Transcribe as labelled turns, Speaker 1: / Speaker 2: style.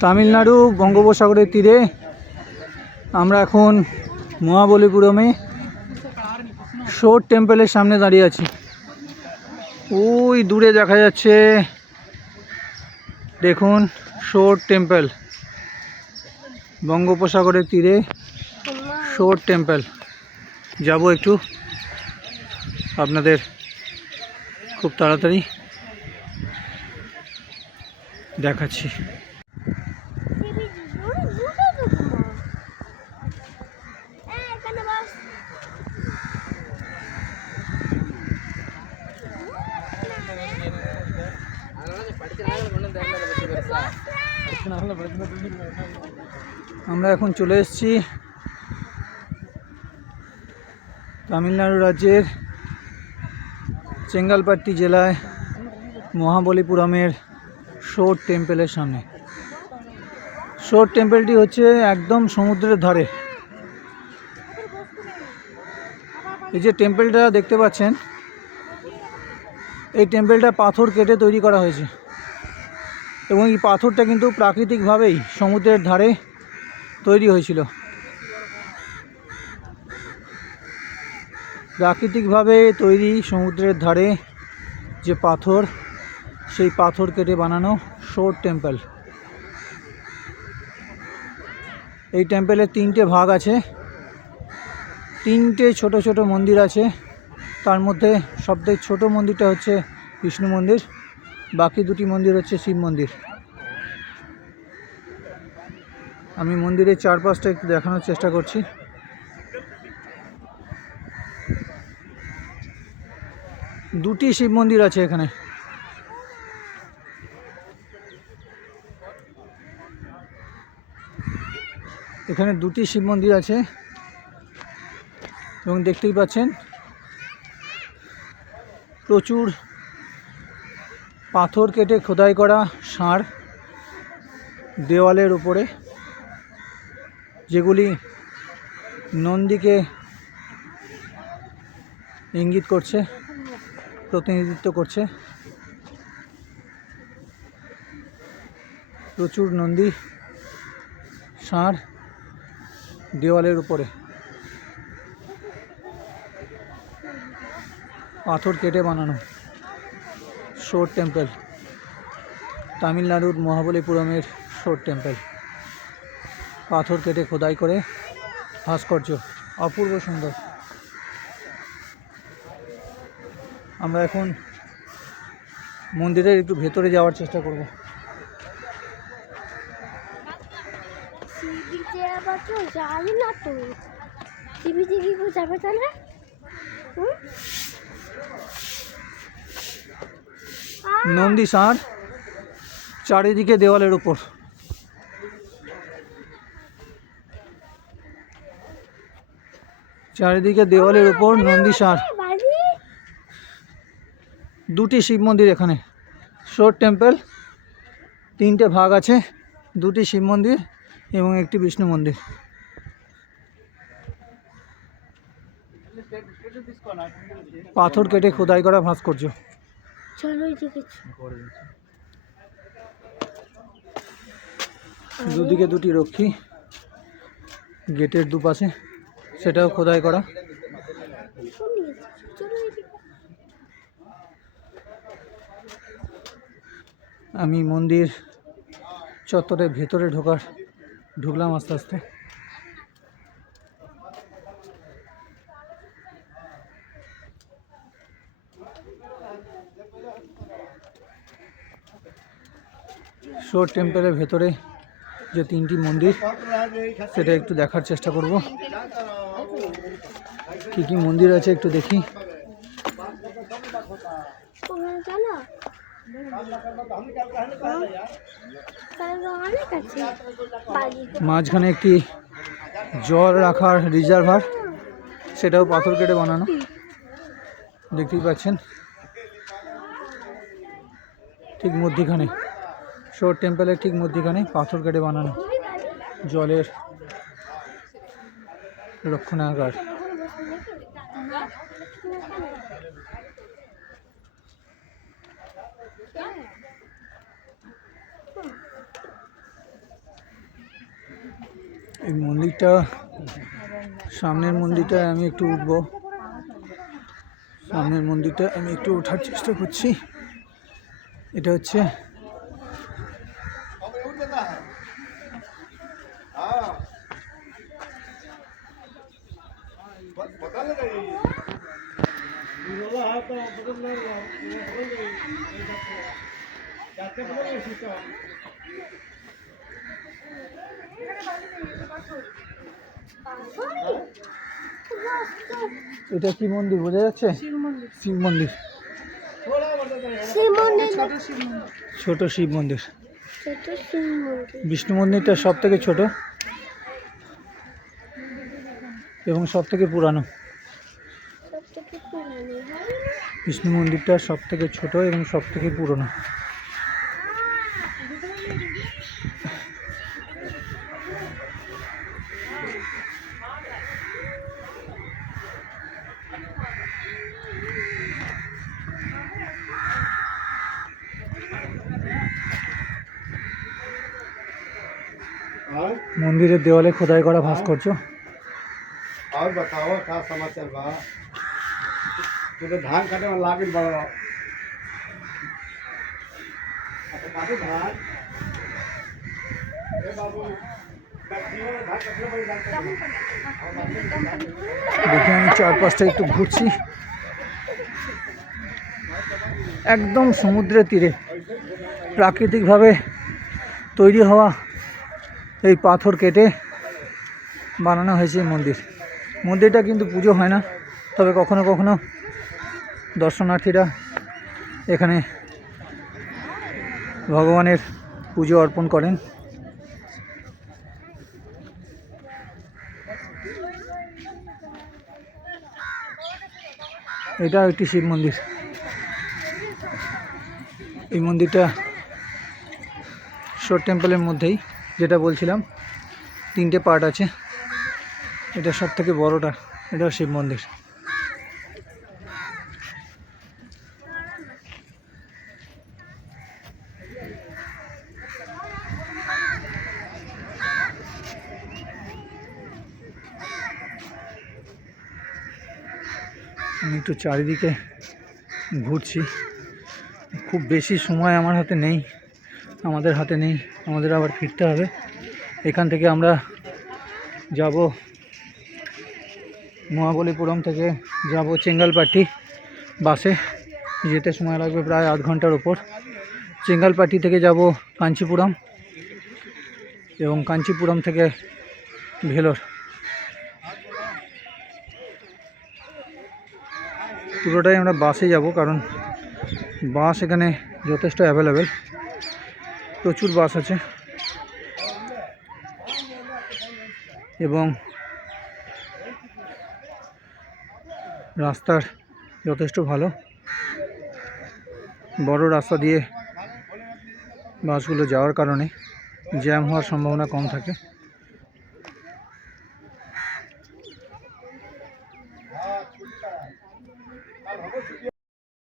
Speaker 1: তামিলনাড়ু বঙ্গোপসাগরের তীরে। আমরা এখন মহাবলীপুরমে শোর টেম্পলের সামনে দাঁড়িয়ে আছি। ওই দূরে দেখা যাচ্ছে, দেখুন, শোর টেম্পল। বঙ্গোপসাগরের তীরে শোর টেম্পল। যাব একটু। আপনাদের খুব তাড়াতাড়ি দেখাচ্ছি। আমরা এখন চলে এসেছি তামিলনাড়ু রাজ্যের চেঙ্গালপাট্টি জেলায় মহাবলীপুরমের শোর টেম্পেলের সামনে। শোর টেম্পেলটি হচ্ছে একদম সমুদ্রের ধারে। এই যে টেম্পেলটা দেখতে পাচ্ছেন, এই টেম্পেলটা পাথর কেটে তৈরি করা হয়েছে। এবং এই পাথরটা কিন্তু প্রাকৃতিকভাবেই সমুদ্রের ধারে তৈরি হয়েছিল। প্রাকৃতিকভাবে তৈরি সমুদ্রের ধারে যে পাথর, সেই পাথর কেটে বানানো শোর টেম্পল। এই টেম্পেলের তিনটে ভাগ আছে। তিনটে ছোট ছোট মন্দির আছে। তার মধ্যে সবথেকে ছোট মন্দিরটা হচ্ছে বিষ্ণু মন্দির। বাকি দুটি মন্দির হচ্ছে শিব মন্দির। আমি মন্দিরের চারপাশটা একটু দেখানোর চেষ্টা করছি। দুটি শিব মন্দির আছে এখানে। এখানে দুটি শিব মন্দির আছে। এবং দেখতেই পাচ্ছেন, প্রচুর পাথর কেটে খোদাই করা ষাঁড় দেওয়ালের উপরে, যেগুলি নন্দীকে ইঙ্গিত করছে, প্রতিনিধিত্ব করছে। প্রচুর নন্দী ষাঁড় দেওয়ালের উপরে। পাথর কেটে বানানো। শোর টেম্পল, তামিলনাড়ুর মহাবলীপুরমের শোর টেম্পল। পাথর কেটে খোদাই করে ভাস্কর্য, অপূর্ব সুন্দর। আমরা এখন মন্দিরের একটু ভেতরে যাওয়ার চেষ্টা করব।
Speaker 2: জানি না তো। টিভিতে কি করে যাবে তাহলে?
Speaker 1: নন্দী ষাঁড় চারিদিকে দেওয়ালের উপর। চারিদিকে দেওয়ালের উপর নন্দী ষাঁড় দুটি শিব মন্দির এখানে। শোর টেম্পল তিনটে ভাগ আছে দুটি শিব মন্দির এবং একটি বিষ্ণু মন্দির। পাথর কেটে খোদাই করা ভাস্কর্য।
Speaker 2: চলো
Speaker 1: দুদিকে দুটি রক্ষী গেটের দুপাশে সেটাও খোদাই করা। আমি মন্দির চত্বরের ভেতরে ঢোকার ঢুকলাম আস্তে আস্তে। শোর টেম্পলের ভেতরে যে তিনটি মন্দির, সেটা একটু দেখার চেষ্টা করব। কি কি মন্দির আছে একটু দেখি। মাঝখানে একটি জল রাখার রিজার্ভার, সেটাও পাথর কেটে বানানো। দেখতেই পাচ্ছেন। ঠিক মধ্যিখানে। শোর টেম্পলের ঠিক মধ্যিখানে পাথর কেটে বানানো। জলের রক্ষণাগার। এই মন্দিরটা, সামনের মন্দিরটায় আমি একটু উঠবো। সামনের মন্দিরটা আমি একটু ওঠার চেষ্টা করছি। এটা হচ্ছে এটা কি মন্দির বোঝা যাচ্ছে? মন্দির।
Speaker 2: শিব মন্দির।
Speaker 1: ছোট শিব মন্দির। বিষ্ণু মন্দিরটা সব থেকে ছোট এবং সব থেকে পুরানো
Speaker 2: পুরানো
Speaker 1: বিষ্ণু মন্দিরটা সব থেকে ছোট এবং সব থেকে পুরনো। মন্দিরের দেওয়ালে খোদাই করা ভাস্কর্য
Speaker 3: और बताओ क्या समाचार बा तू तो धान काटे में लागिल बड़ा अच्छा, काटू धान ए बाबू बैठिए, धान कटले बड़ी धान कटले।
Speaker 1: দেখে আমি চারপাশটা একটু ঘুরছি একদম সমুদ্রের তীরে প্রাকৃতিকভাবে তৈরি হওয়া এই পাথর কেটে বানানো হয়েছে এই মন্দির। মন্দিরটা কিন্তু পুজো হয় না, তবে কখনো কখনো দর্শনার্থীরা এখানে ভগবানের পুজো অর্পণ করেন। এটাও একটি শিব মন্দির। এই মন্দিরটা শোর টেম্পলের মধ্যেই যেটা বলছিলাম, তিনটে পার্ট আছে। এটা সব থেকে বড়টা এটাও শিব মন্দির। আমি একটু চারিদিকে ঘুরছি। খুব বেশি সময় আমার হাতে নেই, আমাদের হাতে নেই। আমাদের আবার ফিরতে হবে। এখান থেকে আমরা যাব মহাবলীপুরম থেকে যাব চেঙ্গালপাটি বাসে। যেতে সময় লাগবে প্রায় আধ ঘণ্টার ওপর চেঙ্গালপাটি থেকে যাব কাঞ্চিপুরম এবং কাঞ্চিপুরম থেকে ভেলোর। পুরোটাই আমরা বাসে যাব কারণ বাস এখানে যথেষ্ট অ্যাভেলেবেল প্রচুর বাস আছে। এবং রাস্তার যথেষ্ট ভালো। বড় রাস্তা দিয়ে বাসগুলো যাওয়ার কারণে জ্যাম হওয়ার সম্ভাবনা কম থাকে।